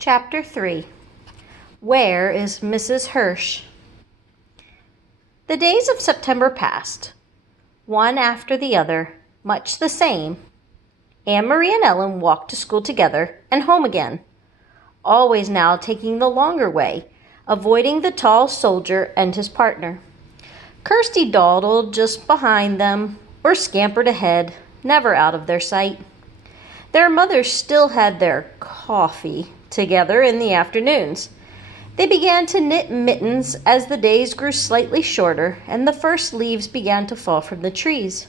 Chapter 3. Where is Mrs. Hirsch? The days of September passed, one after the other, much the same. Anne-Marie and Ellen walked to school together and home again, always now taking the longer way, avoiding the tall soldier and his partner. Kirsty dawdled just behind them or scampered ahead, never out of their sight. Their mothers still had their coffee together in the afternoons. They began to knit mittens as the days grew slightly shorter and the first leaves began to fall from the trees.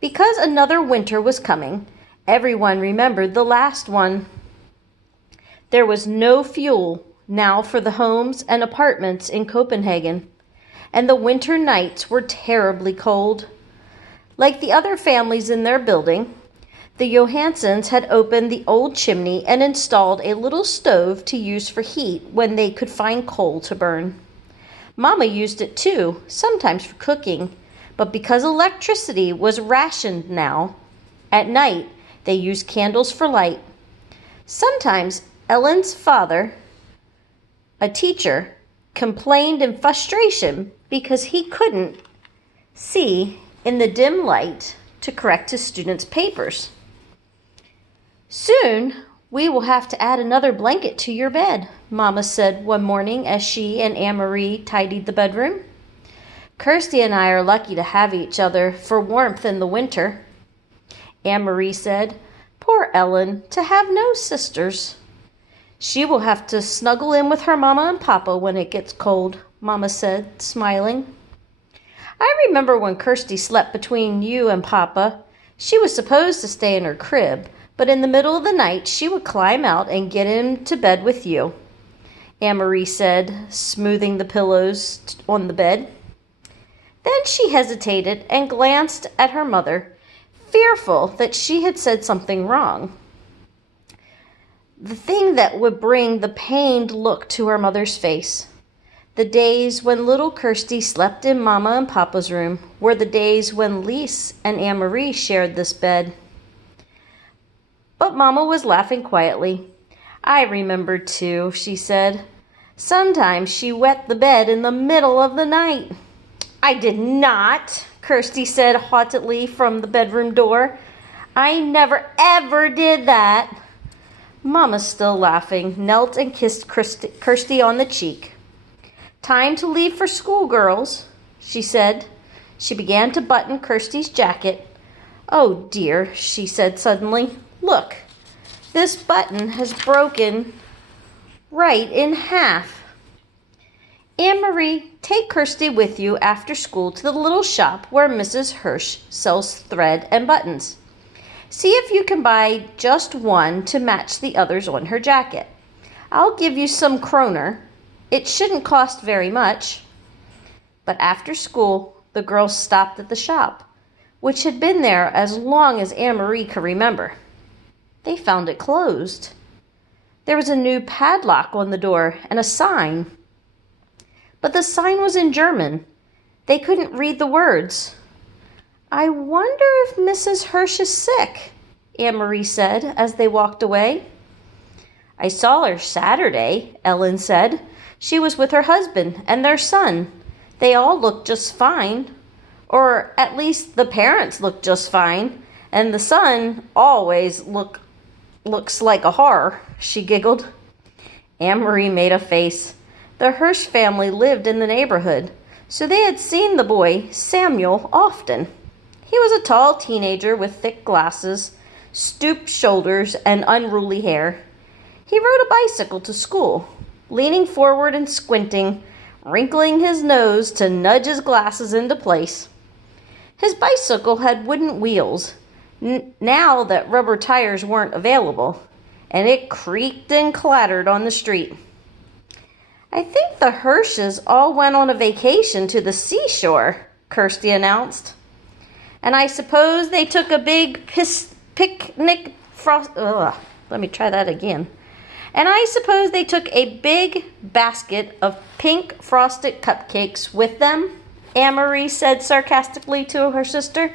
Because another winter was coming, everyone remembered the last one. There was no fuel now for the homes and apartments in Copenhagen, and the winter nights were terribly cold. Like the other families in their building, the Johansons had opened the old chimney and installed a little stove to use for heat when they could find coal to burn. Mama used it too, sometimes for cooking, but because electricity was rationed now, at night they used candles for light. Sometimes Ellen's father, a teacher, complained in frustration because he couldn't see in the dim light to correct his students' papers. "Soon we will have to add another blanket to your bed," Mama said one morning as she and Anne-Marie tidied the bedroom. "Kirsty and I are lucky to have each other for warmth in the winter," Anne-Marie said. "Poor Ellen, to have no sisters." "She will have to snuggle in with her Mama and Papa when it gets cold," Mama said, smiling. "I remember when Kirsty slept between you and Papa. She was supposed to stay in her crib, but in the middle of the night she would climb out and get into bed with you," Anne-Marie said, smoothing the pillows on the bed. Then she hesitated and glanced at her mother, fearful that she had said something wrong. The thing that would bring the pained look to her mother's face. The days when little Kirsty slept in Mama and Papa's room were the days when Lise and Anne-Marie shared this bed. But Mama was laughing quietly. "I remember too," she said. "Sometimes she wet the bed in the middle of the night." "I did not," Kirsty said haughtily from the bedroom door. "I never ever did that." Mama, still laughing, knelt and kissed Kirsty on the cheek. "Time to leave for school, girls," she said. She began to button Kirsty's jacket. "Oh dear," she said suddenly. "Look, this button has broken right in half. Anne-Marie, take Kirsty with you after school to the little shop where Mrs. Hirsch sells thread and buttons. See if you can buy just one to match the others on her jacket. I'll give you some kroner. It shouldn't cost very much." But after school, the girls stopped at the shop, which had been there as long as Anne-Marie could remember. They found it closed. There was a new padlock on the door and a sign. But the sign was in German. They couldn't read the words. "I wonder if Mrs. Hirsch is sick," Anne-Marie said as they walked away. "I saw her Saturday," Ellen said. "She was with her husband and their son. They all looked just fine. Or at least the parents looked just fine. And the son always looks like a horror," she giggled. Anne-Marie made a face. The Hirsch family lived in the neighborhood, so they had seen the boy, Samuel, often. He was a tall teenager with thick glasses, stooped shoulders, and unruly hair. He rode a bicycle to school, leaning forward and squinting, wrinkling his nose to nudge his glasses into place. His bicycle had wooden wheels, now that rubber tires weren't available, and it creaked and clattered on the street. "I think the Hirsches all went on a vacation to the seashore," Kirsty announced. "And I suppose they took a big picnic let me try that again. And I suppose they took a big basket of pink frosted cupcakes with them," Anne-Marie said sarcastically to her sister.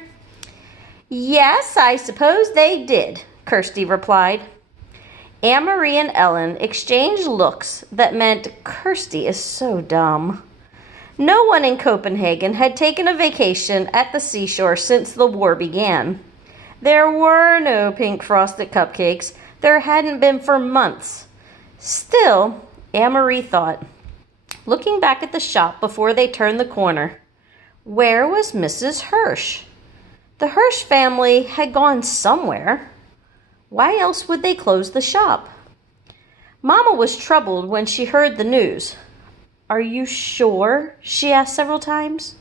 "Yes, I suppose they did," Kirsty replied. Anne-Marie and Ellen exchanged looks that meant Kirsty is so dumb. No one in Copenhagen had taken a vacation at the seashore since the war began. There were no pink frosted cupcakes. There hadn't been for months. Still, Anne-Marie thought, looking back at the shop before they turned the corner, where was Mrs. Hirsch? The Hirsch family had gone somewhere. Why else would they close the shop? Mama was troubled when she heard the news. Are you sure? She asked several times.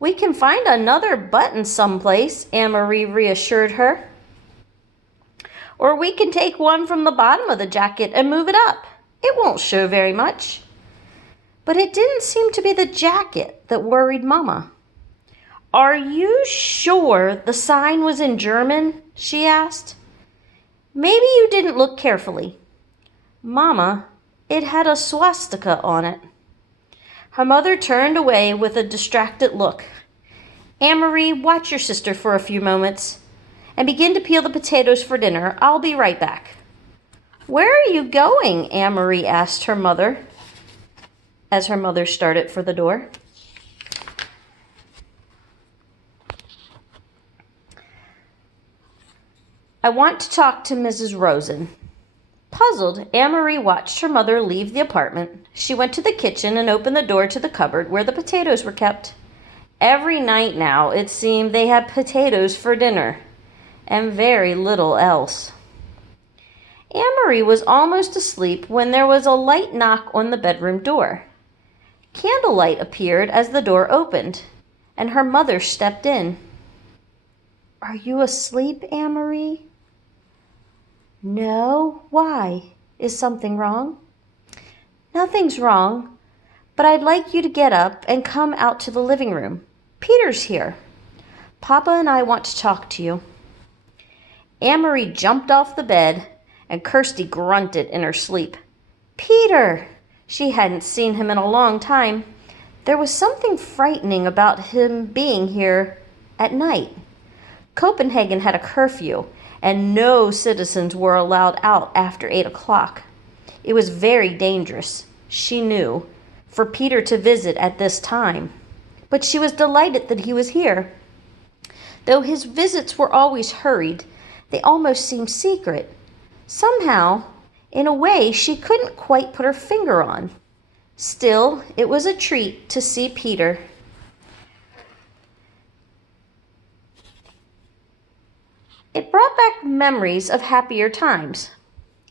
We can find another button someplace, Anne-Marie reassured her. Or we can take one from the bottom of the jacket and move it up. It won't show very much. But it didn't seem to be the jacket that worried Mama. Are you sure the sign was in German? She asked. Maybe you didn't look carefully. Mama, it had a swastika on it. Her mother turned away with a distracted look. Anne-Marie, watch your sister for a few moments and begin to peel the potatoes for dinner. I'll be right back. Where are you going? Anne-Marie asked her mother as her mother started for the door. I want to talk to Mrs. Rosen. Puzzled, Anne-Marie watched her mother leave the apartment. She went to the kitchen and opened the door to the cupboard where the potatoes were kept. Every night now, it seemed, they had potatoes for dinner, and very little else. Anne-Marie was almost asleep when there was a light knock on the bedroom door. Candlelight appeared as the door opened, and her mother stepped in. Are you asleep, Anne-Marie? No. Why? Is something wrong? Nothing's wrong, but I'd like you to get up and come out to the living room. Peter's here. Papa and I want to talk to you. Anne-Marie jumped off the bed, and Kirsty grunted in her sleep. Peter! She hadn't seen him in a long time. There was something frightening about him being here at night. Copenhagen had a curfew, and no citizens were allowed out after 8 o'clock. It was very dangerous, she knew, for Peter to visit at this time. But she was delighted that he was here. Though his visits were always hurried, they almost seemed secret. Somehow, in a way she couldn't quite put her finger on. Still, it was a treat to see Peter. It brought back memories of happier times,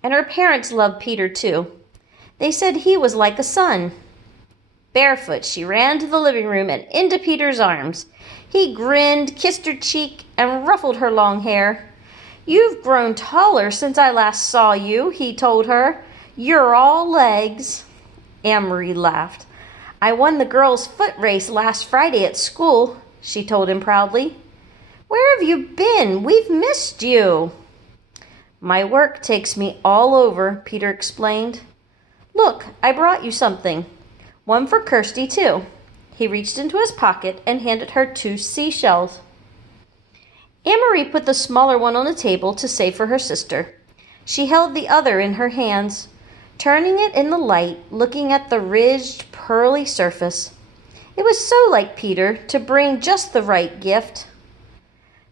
and her parents loved Peter too. They said he was like a son. Barefoot, she ran to the living room and into Peter's arms. He grinned, kissed her cheek, and ruffled her long hair. You've grown taller since I last saw you, he told her. You're all legs. Anne-Marie laughed. I won the girls' foot race last Friday at school, she told him proudly. Where have you been? We've missed you. My work takes me all over, Peter explained. Look, I brought you something. One for Kirsty, too. He reached into his pocket and handed her 2 seashells. Anne-Marie put the smaller one on the table to save for her sister. She held the other in her hands, turning it in the light, looking at the ridged, pearly surface. It was so like Peter to bring just the right gift.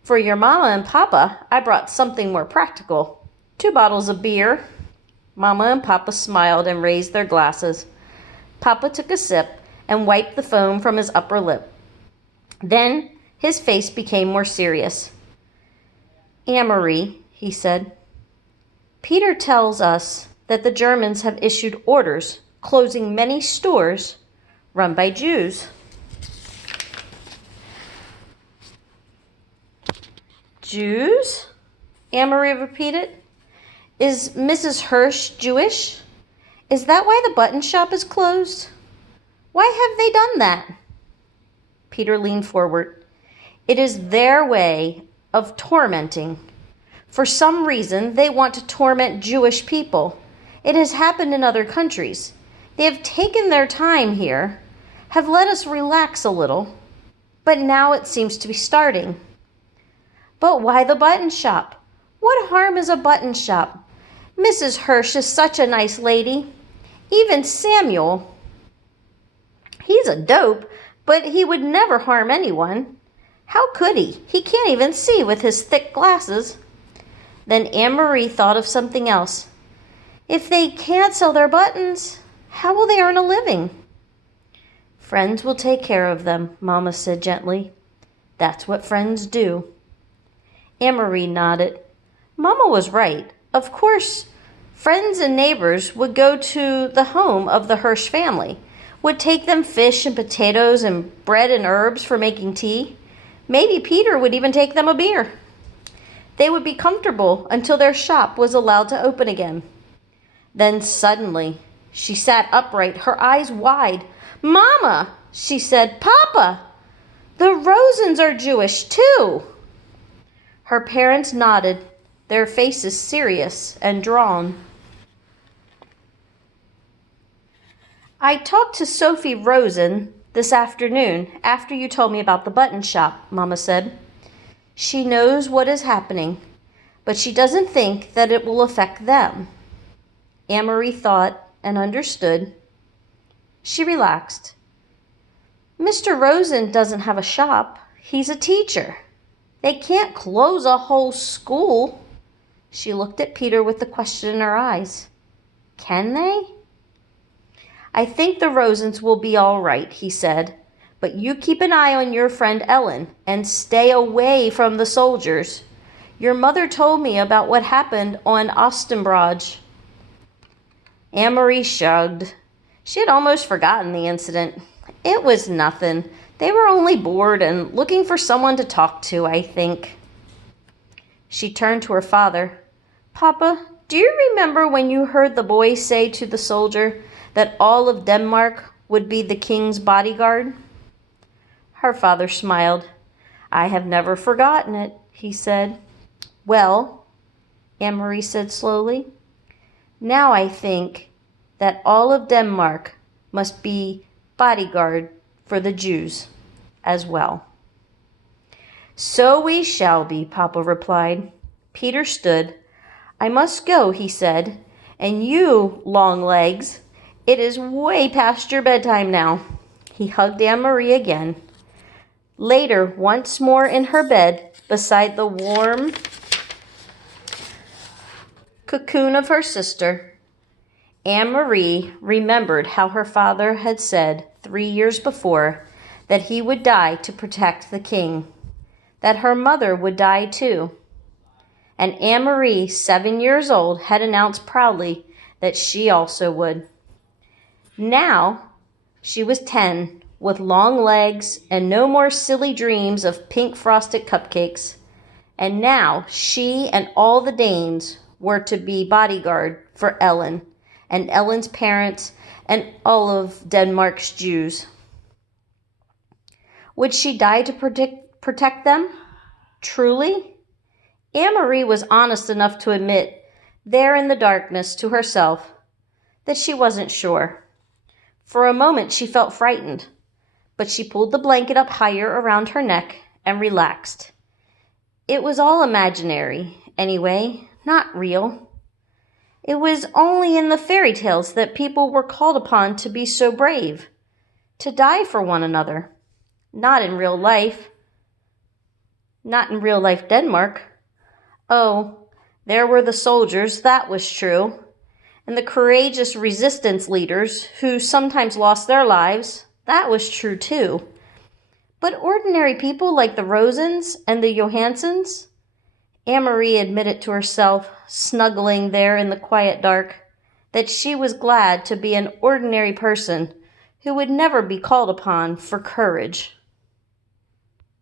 For your mama and papa, I brought something more practical. 2 bottles of beer. Mama and Papa smiled and raised their glasses. Papa took a sip and wiped the foam from his upper lip. Then his face became more serious. Anne-Marie, he said, Peter tells us that the Germans have issued orders closing many stores run by Jews. Jews? Anne-Marie repeated. Is Mrs. Hirsch Jewish? Is that why the button shop is closed? Why have they done that? Peter leaned forward. It is their way of tormenting. For some reason, they want to torment Jewish people. It has happened in other countries. They have taken their time here, have let us relax a little, but now it seems to be starting. But why the button shop? What harm is a button shop? Mrs. Hirsch is such a nice lady. Even Samuel, he's a dope, but he would never harm anyone. How could he? He can't even see with his thick glasses." Then Anne-Marie thought of something else. "If they can't sell their buttons, how will they earn a living?" "Friends will take care of them," Mama said gently. "That's what friends do." Anne-Marie nodded. Mama was right. Of course, friends and neighbors would go to the home of the Hirsch family, would take them fish and potatoes and bread and herbs for making tea. Maybe Peter would even take them a beer. They would be comfortable until their shop was allowed to open again. Then suddenly, she sat upright, her eyes wide. "Mama," she said, "Papa, the Rosens are Jewish too." Her parents nodded, their faces serious and drawn. "I talked to Sophie Rosen this afternoon after you told me about the button shop," Mama said. "She knows what is happening, but she doesn't think that it will affect them." Anne-Marie thought and understood. She relaxed. "Mr. Rosen doesn't have a shop. He's a teacher. They can't close a whole school." She looked at Peter with the question in her eyes. "Can they?" "I think the Rosens will be all right," he said. "But you keep an eye on your friend Ellen and stay away from the soldiers. Your mother told me about what happened on Ostenbrage." Anne-Marie shrugged. She had almost forgotten the incident. It was nothing. They were only bored and looking for someone to talk to, I think. She turned to her father. "Papa, do you remember when you heard the boy say to the soldier that all of Denmark would be the king's bodyguard?" Her father smiled. "I have never forgotten it," he said. "Well," Anne-Marie said slowly, "now I think that all of Denmark must be bodyguard for the Jews as well." "So we shall be," Papa replied. Peter stood. "I must go," he said. "And you, Longlegs, it is way past your bedtime now." He hugged Anne-Marie again. Later, once more in her bed, beside the warm cocoon of her sister, Anne-Marie remembered how her father had said 3 years before that he would die to protect the king, that her mother would die too. And Anne-Marie, 7 years old, had announced proudly that she also would. Now she was 10, with long legs and no more silly dreams of pink frosted cupcakes. And now she and all the Danes were to be bodyguard for Ellen and Ellen's parents and all of Denmark's Jews. Would she die to protect them? Truly? Anne-Marie was honest enough to admit, there in the darkness to herself, that she wasn't sure. For a moment she felt frightened, but she pulled the blanket up higher around her neck and relaxed. It was all imaginary, anyway, not real. It was only in the fairy tales that people were called upon to be so brave, to die for one another. Not in real life. Not in real life Denmark. Oh, there were the soldiers, that was true, and the courageous resistance leaders who sometimes lost their lives, that was true too. But ordinary people like the Rosens and the Johansons? Anne-Marie admitted to herself, snuggling there in the quiet dark, that she was glad to be an ordinary person who would never be called upon for courage.